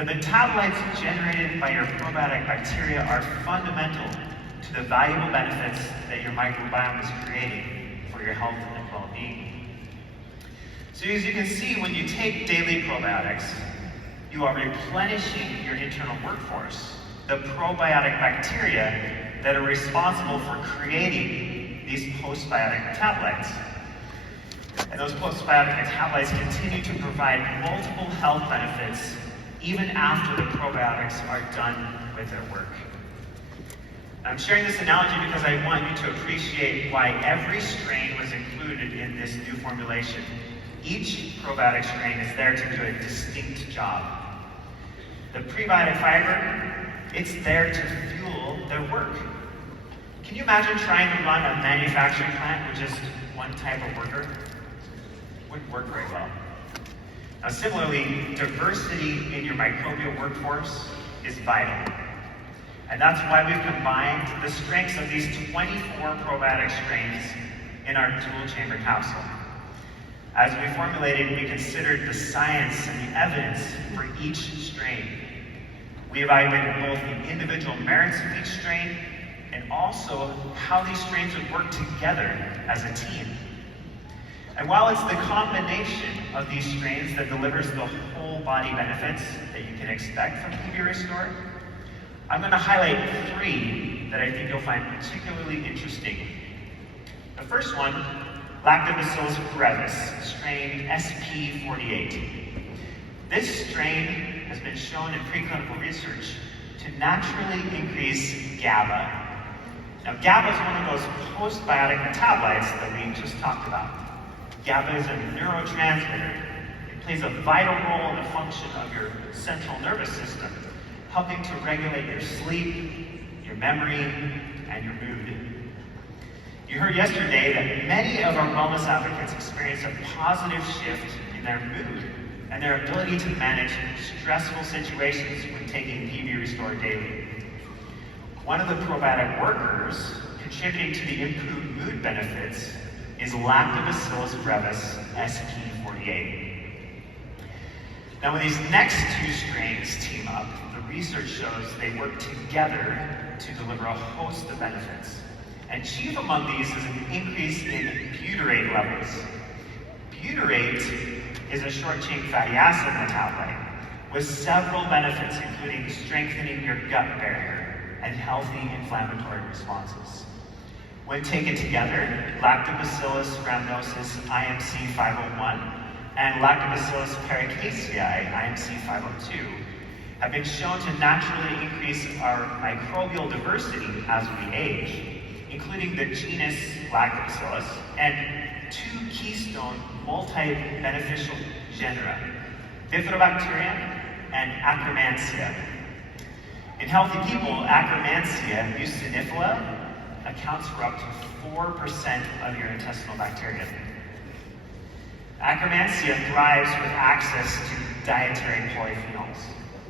The metabolites generated by your probiotic bacteria are fundamental to the valuable benefits that your microbiome is creating for your health and well-being. So as you can see, when you take daily probiotics, you are replenishing your internal workforce, the probiotic bacteria that are responsible for creating these postbiotic metabolites. And those postbiotic metabolites continue to provide multiple health benefits even after the probiotics are done with their work. I'm sharing this analogy because I want you to appreciate why every strain was included in this new formulation. Each probiotic strain is there to do a distinct job. The prebiotic fiber, it's there to fuel their work. Can you imagine trying to run a manufacturing plant with just one type of worker? Wouldn't work very well. Now similarly, diversity in your microbial workforce is vital. And that's why we've combined the strengths of these 24 probiotic strains in our dual chamber capsule. As we formulated, we considered the science and the evidence for each strain. We evaluated both the individual merits of each strain and also how these strains would work together as a team. And while it's the combination of these strains that delivers the whole body benefits that you can expect from PB Restore, I'm going to highlight 3 that I think you'll find particularly interesting. The first one, Lactobacillus brevis, strain SP48. This strain has been shown in preclinical research to naturally increase GABA. Now, GABA is one of those postbiotic metabolites that we just talked about. GABA is a neurotransmitter. It plays a vital role in the function of your central nervous system, helping to regulate your sleep, your memory, and your mood. You heard yesterday that many of our wellness advocates experience a positive shift in their mood and their ability to manage stressful situations when taking PB Restore daily. One of the probiotic workers contributing to the improved mood benefits is Lactobacillus brevis SP48. Now when these next 2 strains team up, the research shows they work together to deliver a host of benefits. And chief among these is an increase in butyrate levels. Butyrate is a short-chain fatty acid metabolite with several benefits, including strengthening your gut barrier and healthy inflammatory responses. When taken together, Lactobacillus rhamnosus IMC 501 and Lactobacillus paracasei IMC 502 have been shown to naturally increase our microbial diversity as we age, including the genus Lactobacillus and 2 keystone multi-beneficial genera, Bifidobacterium and Akkermansia. In healthy people, Akkermansia mucinifila accounts for up to 4% of your intestinal bacteria. Akkermansia thrives with access to dietary polyphenols,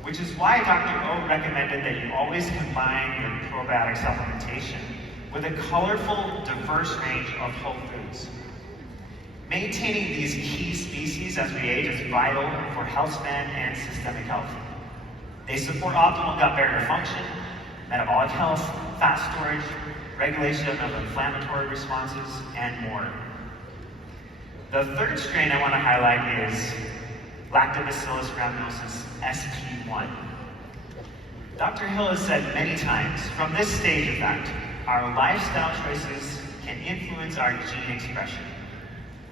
which is why Dr. O recommended that you always combine your probiotic supplementation with a colorful, diverse range of whole foods. Maintaining these key species as we age is vital for health span and systemic health. They support optimal gut barrier function, metabolic health, fat storage, regulation of inflammatory responses, and more. The third strain I want to highlight is Lactobacillus rhamnosus SP1. Dr. Hill has said many times, from this stage in fact, our lifestyle choices can influence our gene expression.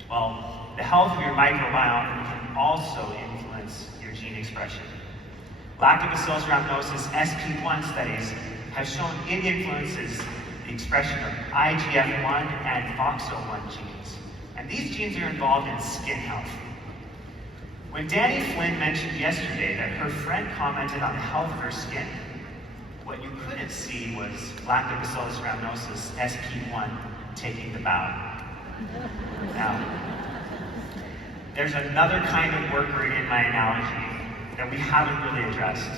Well, the health of your microbiome can also influence your gene expression. Lactobacillus rhamnosus SP1 studies have shown it influences the expression of IGF-1 and FOXO1 genes. And these genes are involved in skin health. When Danny Flynn mentioned yesterday that her friend commented on the health of her skin, what you couldn't see was Lactobacillus rhamnosus SP1 taking the bow. Now, there's another kind of worker in my analogy that we haven't really addressed.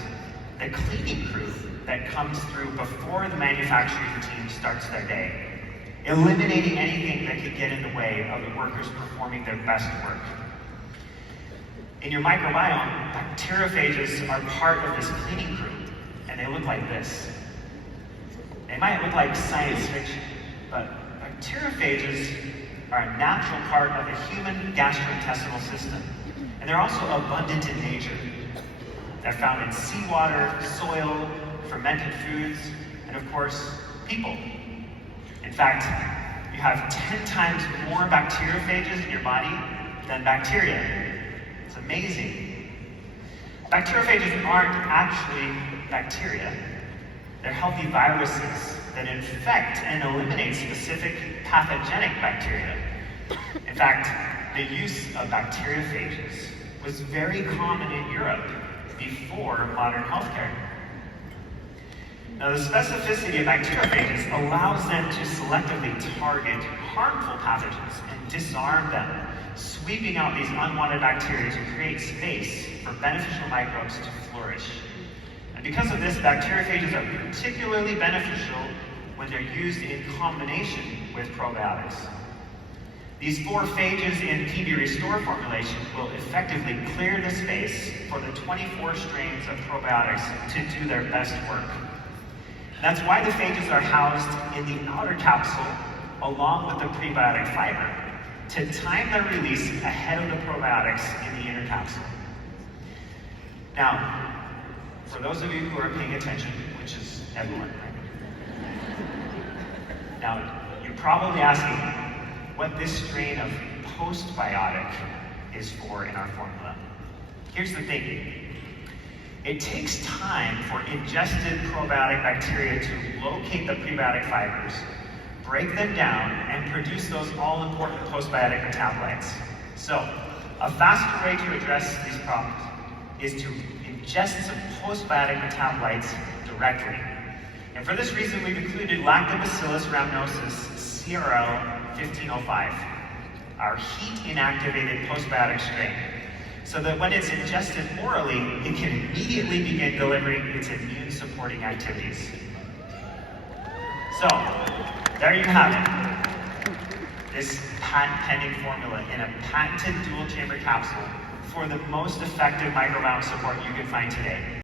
The cleaning crew that comes through before the manufacturing team starts their day, eliminating anything that could get in the way of the workers performing their best work. In your microbiome, bacteriophages are part of this cleaning crew, and they look like this. They might look like science fiction, but bacteriophages are a natural part of the human gastrointestinal system, and they're also abundant in nature. They're found in seawater, soil, fermented foods, and of course, people. In fact, you have 10 times more bacteriophages in your body than bacteria. It's amazing. Bacteriophages aren't actually bacteria. They're healthy viruses that infect and eliminate specific pathogenic bacteria. In fact, the use of bacteriophages was very common in Europe before modern healthcare. Now, the specificity of bacteriophages allows them to selectively target harmful pathogens and disarm them, sweeping out these unwanted bacteria to create space for beneficial microbes to flourish. And because of this, bacteriophages are particularly beneficial when they're used in combination with probiotics. These 4 phages in PB Restore formulation will effectively clear the space for the 24 strains of probiotics to do their best work. That's why the phages are housed in the outer capsule along with the prebiotic fiber to time their release ahead of the probiotics in the inner capsule. Now, for those of you who are paying attention, which is everyone, right? Now, you're probably asking what this strain of postbiotic is for in our formula. Here's the thing. It takes time for ingested probiotic bacteria to locate the prebiotic fibers, break them down, and produce those all-important postbiotic metabolites. So, a faster way to address these problems is to ingest some postbiotic metabolites directly. And for this reason, we've included Lactobacillus rhamnosus CRL 1505, our heat-inactivated postbiotic strain, so that when it's ingested orally, it can immediately begin delivering its immune-supporting activities. So, there you have it. This patent-pending formula in a patented dual-chamber capsule for the most effective microbiome support you can find today.